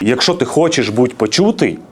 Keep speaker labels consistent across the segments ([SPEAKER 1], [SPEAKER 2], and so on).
[SPEAKER 1] Якщо ти хочеш бути почутий,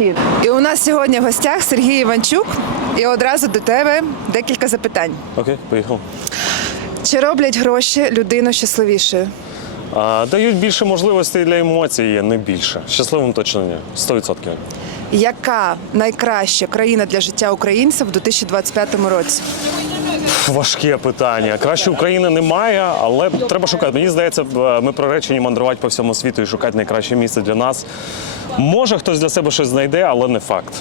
[SPEAKER 2] Нантін. І у нас сьогодні в гостях Сергій Іванчук. І одразу до тебе декілька запитань.
[SPEAKER 1] окей, поїхав.
[SPEAKER 2] Чи роблять гроші людину щасливішою?
[SPEAKER 1] А, дають більше можливостей для емоцій, не більше. Щасливим точно ні. 100%.
[SPEAKER 2] Яка найкраща країна для життя українців в 2025 році?
[SPEAKER 1] Важке питання. Краще України немає, але треба шукати. Мені здається, ми приречені мандрувати по всьому світу і шукати найкраще місце для нас. Може, хтось для себе щось знайде, але не факт.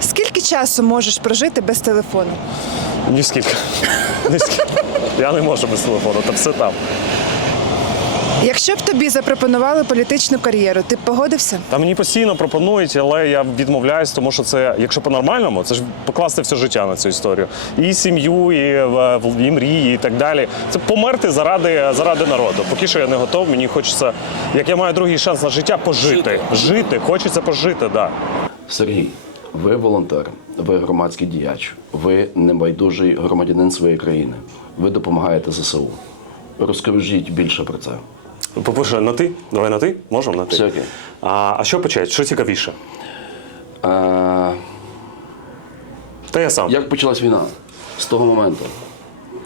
[SPEAKER 2] Скільки часу можеш прожити без телефону?
[SPEAKER 1] Ні скільки. Ні скільки. Я не можу без телефону, та все там.
[SPEAKER 2] Якщо б тобі запропонували політичну кар'єру, ти б погодився?
[SPEAKER 1] Та мені постійно пропонують, але я відмовляюсь, тому що це, якщо по-нормальному, це ж покласти все життя на цю історію. І сім'ю, і, е, і мрії, і так далі. Це померти заради, заради народу. Поки що я не готов. Мені хочеться, як я маю другий шанс на життя, пожити. Жити, хочеться пожити, так. Да.
[SPEAKER 3] Сергій, ви волонтер, ви громадський діяч, ви небайдужий громадянин своєї країни. Ви допомагаєте ЗСУ. Розкажіть більше про це.
[SPEAKER 1] По-перше, на ти? Давай на ти? Можемо на ти?
[SPEAKER 3] Все окей.
[SPEAKER 1] А, а що почать? Що цікавіше?
[SPEAKER 3] Е,
[SPEAKER 1] Та я сам.
[SPEAKER 3] як почалась війна з того моменту?